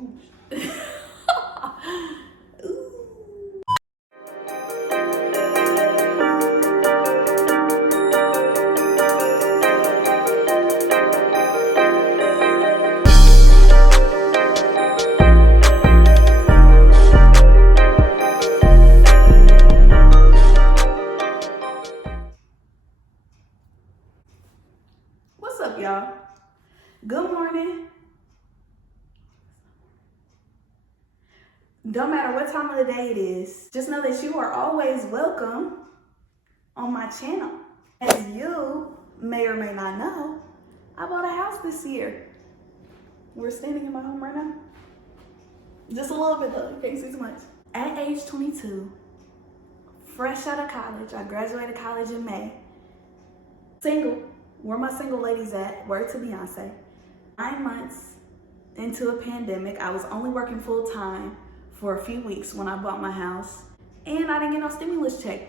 Ooh. Ooh. What's up, y'all? Good morning. Don't matter what time of the day it is, just know that you are always welcome on my channel. As you may or may not know, I bought a house this year. We're standing in my home right now. Just a little bit though, you can't see too much. At age 22, fresh out of college, I graduated college in May. Single, where my single ladies at? Word to Beyonce. 9 months into a pandemic, I was only working full time for a few weeks when I bought my house, and I didn't get no stimulus check.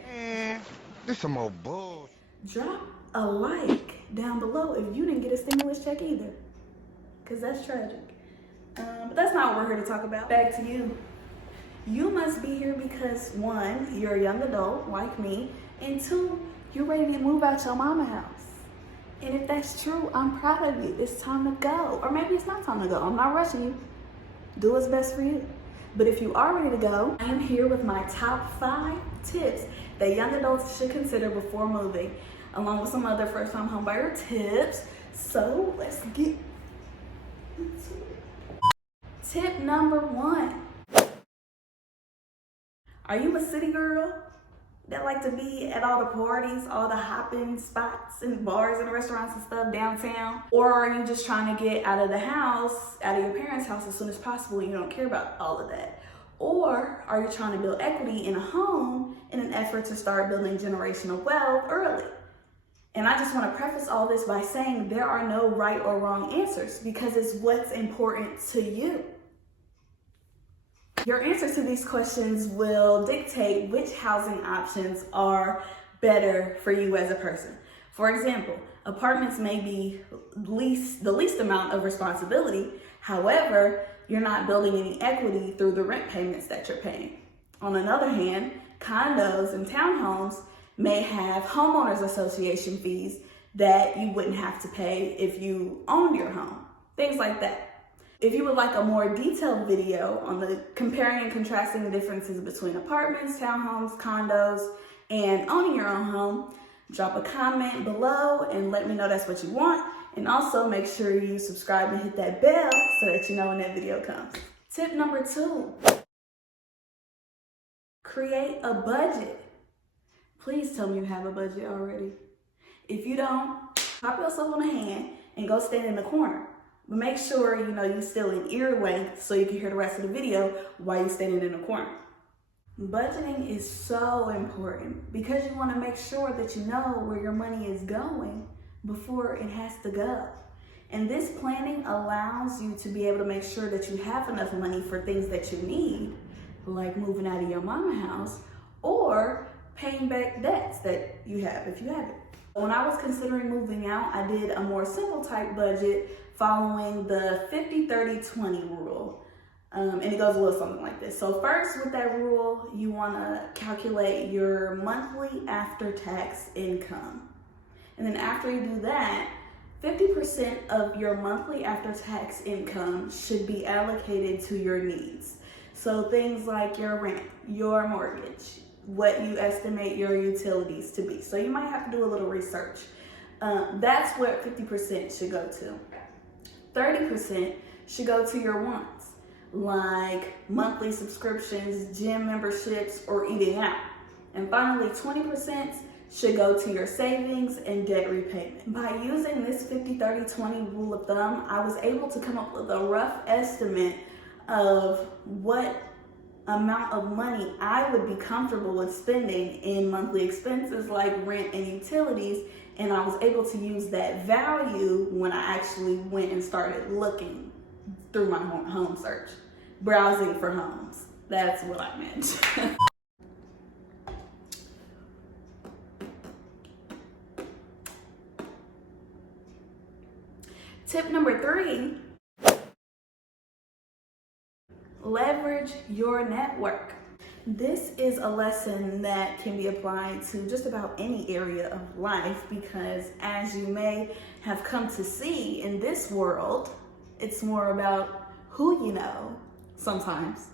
This some more bull. Drop a like down below if you didn't get a stimulus check either, because that's tragic. But that's not what we're here to talk about. Back to you. You must be here because 1, you're a young adult like me, and 2, you're ready to move out your mama house. And if that's true, I'm proud of you. It's time to go. Or maybe it's not time to go. I'm not rushing you. Do what's best for you. But if you are ready to go, I am here with my top 5 tips that young adults should consider before moving, along with some other first-time homebuyer tips. So let's get into it. Tip number 1. Are you a city girl that like to be at all the parties, all the hopping spots and bars and restaurants and stuff downtown? Or are you just trying to get out of the house, out of your parents' house as soon as possible and you don't care about all of that? Or are you trying to build equity in a home in an effort to start building generational wealth early? And I just want to preface all this by saying there are no right or wrong answers because it's what's important to you. Your answers to these questions will dictate which housing options are better for you as a person. For example, apartments may be the least amount of responsibility. However, you're not building any equity through the rent payments that you're paying. On another hand, condos and townhomes may have homeowners association fees that you wouldn't have to pay if you owned your home. Things like that. If you would like a more detailed video on the comparing and contrasting the differences between apartments, townhomes, condos, and owning your own home, drop a comment below and let me know that's what you want. And also make sure you subscribe and hit that bell so that you know when that video comes. Tip number 2, create a budget. Please tell me you have a budget already. If you don't, pop yourself on a hand and go stand in the corner. But make sure you're still in ear length so you can hear the rest of the video while you're standing in the corner. Budgeting is so important because you want to make sure that you know where your money is going before it has to go. And this planning allows you to be able to make sure that you have enough money for things that you need, like moving out of your mama house or paying back debts that you have if you have it. When I was considering moving out, I did a more simple type budget following the 50-30-20 rule. And it goes a little something like this. So first with that rule, you want to calculate your monthly after-tax income. And then after you do that, 50% of your monthly after-tax income should be allocated to your needs. So things like your rent, your mortgage, what you estimate your utilities to be. So you might have to do a little research. That's what 50% should go to. 30% should go to your wants, like monthly subscriptions, gym memberships, or eating out. And finally, 20% should go to your savings and debt repayment. By using this 50-30-20 rule of thumb, I was able to come up with a rough estimate of what amount of money I would be comfortable with spending in monthly expenses like rent and utilities, and I was able to use that value when I actually went and started looking through my home search, browsing for homes. That's what I meant. Tip number 3 leverage your network. This is a lesson that can be applied to just about any area of life because, as you may have come to see in this world, it's more about who you know sometimes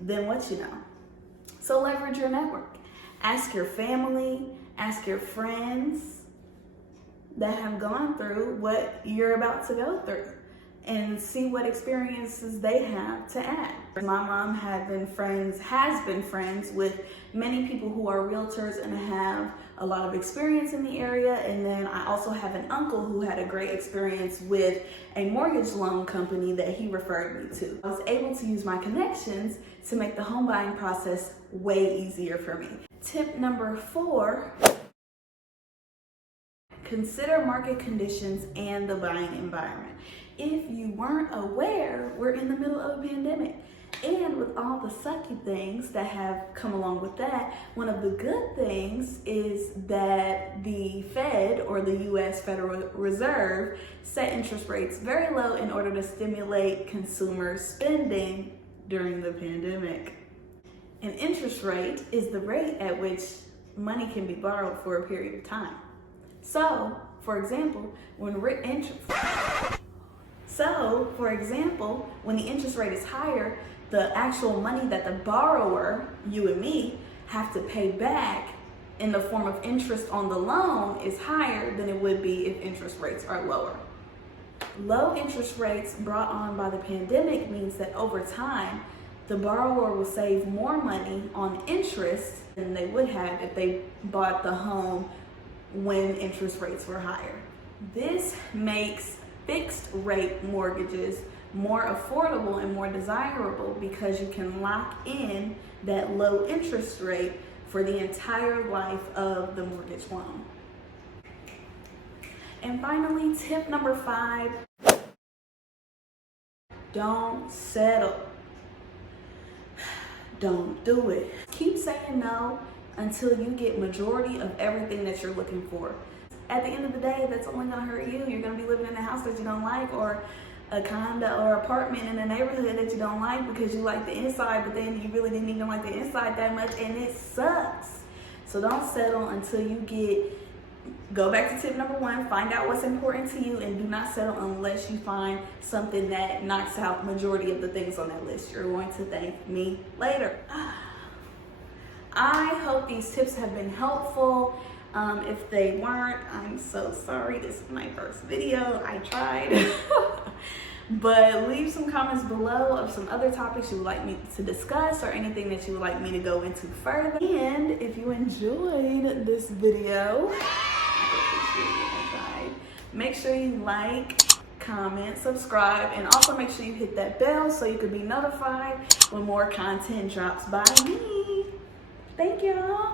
than what you know. So leverage your network. Ask your family, ask your friends that have gone through what you're about to go through and see what experiences they have to add. My mom has been friends with many people who are realtors and have a lot of experience in the area. And then I also have an uncle who had a great experience with a mortgage loan company that he referred me to. I was able to use my connections to make the home buying process way easier for me. Tip number 4, consider market conditions and the buying environment. If you weren't aware, we're in the middle of a pandemic. And with all the sucky things that have come along with that, one of the good things is that the Fed, or the US Federal Reserve, set interest rates very low in order to stimulate consumer spending during the pandemic. An interest rate is the rate at which money can be borrowed for a period of time. So, for example, when the interest rate is higher, the actual money that the borrower, you and me, have to pay back in the form of interest on the loan is higher than it would be if interest rates are lower. Low interest rates brought on by the pandemic means that over time, the borrower will save more money on interest than they would have if they bought the home when interest rates were higher. This makes fixed rate mortgages more affordable and more desirable because you can lock in that low interest rate for the entire life of the mortgage loan. And finally, tip number 5, don't settle. Don't do it. Keep saying no until you get majority of everything that you're looking for. At the end of the day, that's only gonna hurt you. You're gonna be living in a house that you don't like, or a condo or apartment in a neighborhood that you don't like because you like the inside, but then you really didn't even like the inside that much, and it sucks. So don't settle until you go back to tip number 1, find out what's important to you, and do not settle unless you find something that knocks out majority of the things on that list. You're going to thank me later. I hope these tips have been helpful. If they weren't, I'm so sorry. This is my first video. I tried. But leave some comments below of some other topics you would like me to discuss or anything that you would like me to go into further. And if you enjoyed this video, make sure you like, comment, subscribe, and also make sure you hit that bell so you can be notified when more content drops by me. Thank y'all.